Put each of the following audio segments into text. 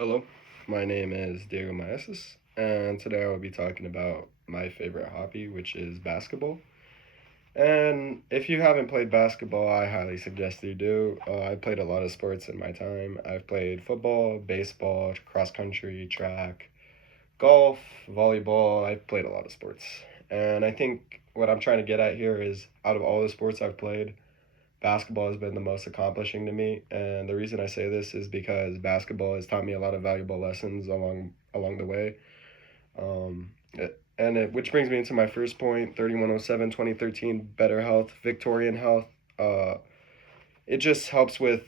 Hello, my name is Diego Maesis, and today I will be talking about my favorite hobby, which is basketball. And if you haven't played basketball, I highly suggest you do. I played a lot of sports in my time. I've played football, baseball, cross country, track, golf, volleyball. I've played a lot of sports. And I think what I'm trying to get at here is out of all the sports I've played, basketball has been the most accomplishing to me, and the reason I say this is because basketball has taught me a lot of valuable lessons along the way. Which brings me into my first point: 3107 2013 better health, Victorian health. uh, it just helps with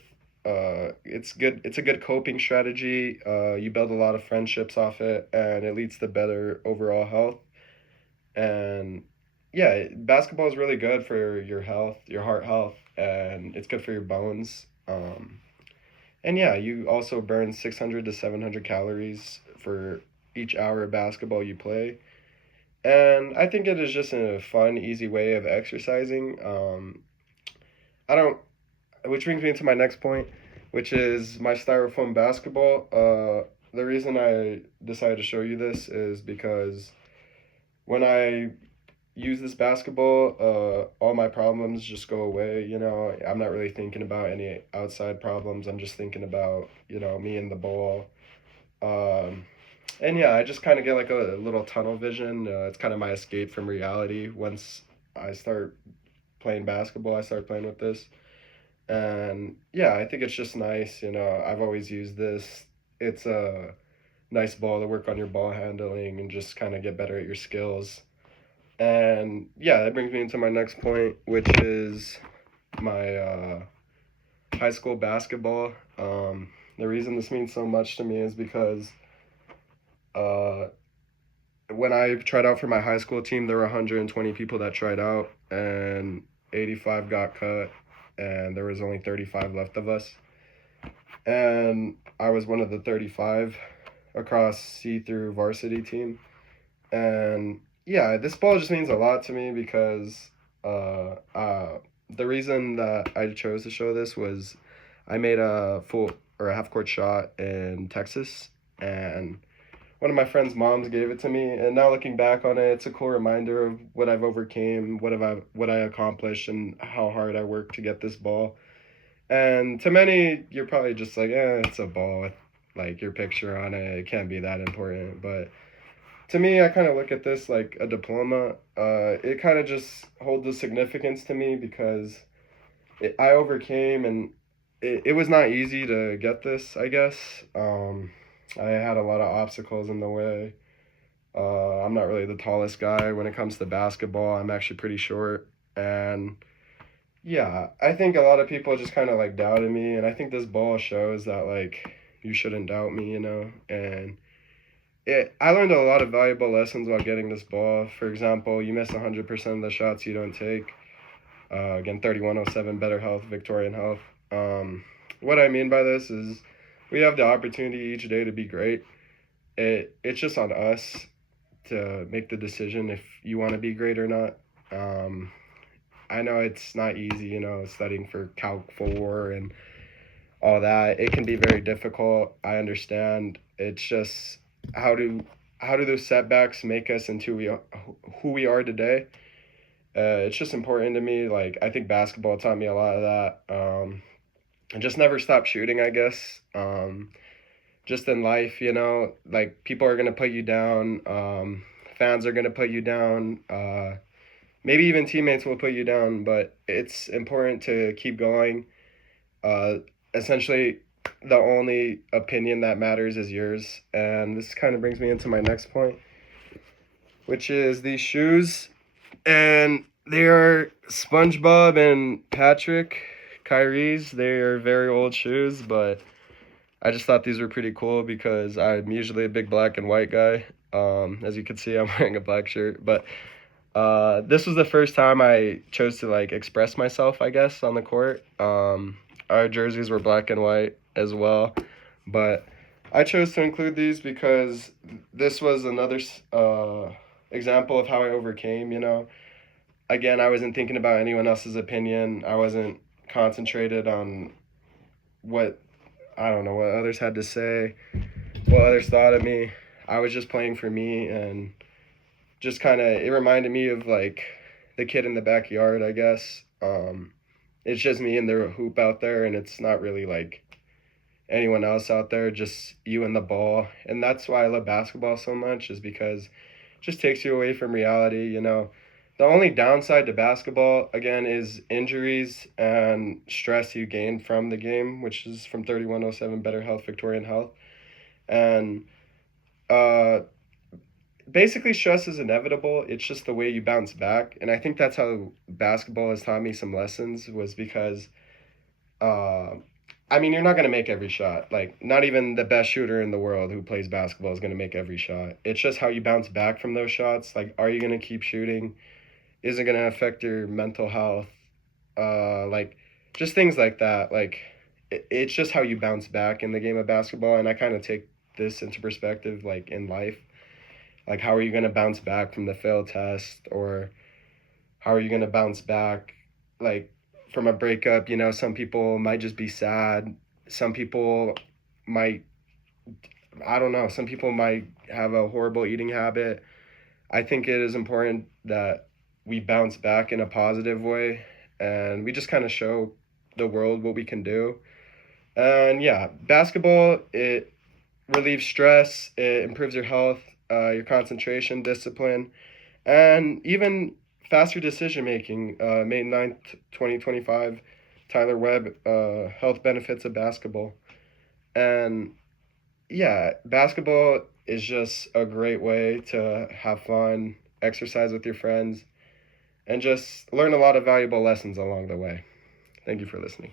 it's a good coping strategy. You build a lot of friendships off it, and it leads to better overall health. And yeah, basketball is really good for your health, your heart health, and it's good for your bones. And yeah, you also burn 600 to 700 calories for each hour of basketball you play. And I think it is just a fun, easy way of exercising. I don't, which brings me to my next point, which is my styrofoam basketball. The reason I decided to show you this is because when I use this basketball, all my problems just go away. I'm not really thinking about any outside problems. I'm just thinking about, me and the ball. Um, and yeah, I just kind of get like a little tunnel vision. It's kind of my escape from reality. Once I start playing basketball, I start playing with this. And yeah, I think it's just nice. I've always used this. It's a nice ball to work on your ball handling and just kind of get better at your skills. And yeah, that brings me into my next point, which is my high school basketball. The reason this means so much to me is because uh, when I tried out for my high school team, there were 120 people that tried out, and 85 got cut, and there was only 35 left of us. And I was one of the 35 across see through varsity team. And yeah, this ball just means a lot to me because the reason that I chose to show this was I made a full or a half court shot in Texas, and one of my friend's moms gave it to me. And now looking back on it, it's a cool reminder of what I've overcame, what I accomplished, and how hard I worked to get this ball. And to many, you're probably just like, it's a ball with like your picture on it. It can't be that important, but to me, I kind of look at this like a diploma. It kind of just holds a significance to me because I overcame, and it was not easy to get this, I guess. I had a lot of obstacles in the way. I'm not really the tallest guy when it comes to basketball. I'm actually pretty short. And yeah, I think a lot of people just kind of like doubted me. And I think this ball shows that like you shouldn't doubt me, And I learned a lot of valuable lessons while getting this ball. For example, you miss 100% of the shots you don't take. Again, 3107 better health, Victorian health. What I mean by this is we have the opportunity each day to be great. It's just on us to make the decision if you want to be great or not. Um, I know it's not easy, studying for Calc 4 and all that. It can be very difficult. I understand. It's just how do how do those setbacks make us into who we are today? It's just important to me. Like I think basketball taught me a lot of that. And just never stop shooting, I guess. Just in life, like people are gonna put you down. Fans are gonna put you down. Maybe even teammates will put you down, but it's important to keep going. Uh, Essentially, the only opinion that matters is yours. And this kind of brings me into my next point, which is these shoes. And they are SpongeBob and Patrick Kyrie's. They are very old shoes, but I just thought these were pretty cool because I'm usually a big black and white guy. As you can see, I'm wearing a black shirt, but this was the first time I chose to like express myself, I guess, on the court. Our jerseys were black and white as well, but I chose to include these because this was another example of how I overcame. Again, I wasn't thinking about anyone else's opinion. I wasn't concentrated on what I don't know what others had to say. what others thought of me. I was just playing for me, and just kind of it reminded me of like the kid in the backyard, I guess. It's just me and the hoop out there, and it's not really like anyone else out there, just you and the ball. And that's why I love basketball so much, is because it just takes you away from reality, you know. The only downside to basketball, again, is injuries and stress you gain from the game, which is from 3107 Better Health, Victorian Health. And uh, basically, stress is inevitable. It's just the way you bounce back. And I think that's how basketball has taught me some lessons, was because uh, I mean, you're not going to make every shot. Like, not even the best shooter in the world who plays basketball is going to make every shot. It's just how you bounce back from those shots. Like, are you going to keep shooting? Is it going to affect your mental health? Like, just things like that. Like, it's just how you bounce back in the game of basketball. And I kind of take this into perspective, like, in life. Like, how are you going to bounce back from the failed test? Or how are you going to bounce back, like, from a breakup? You know, some people might just be sad. Some people might, I don't know, some people might have a horrible eating habit. I think it is important that we bounce back in a positive way, and we just kind of show the world what we can do. And yeah, basketball, it relieves stress, it improves your health, your concentration, discipline, and even faster decision making. May 9th, 2025, Tyler Webb, Health Benefits of Basketball. And yeah, basketball is just a great way to have fun, exercise with your friends, and just learn a lot of valuable lessons along the way. Thank you for listening.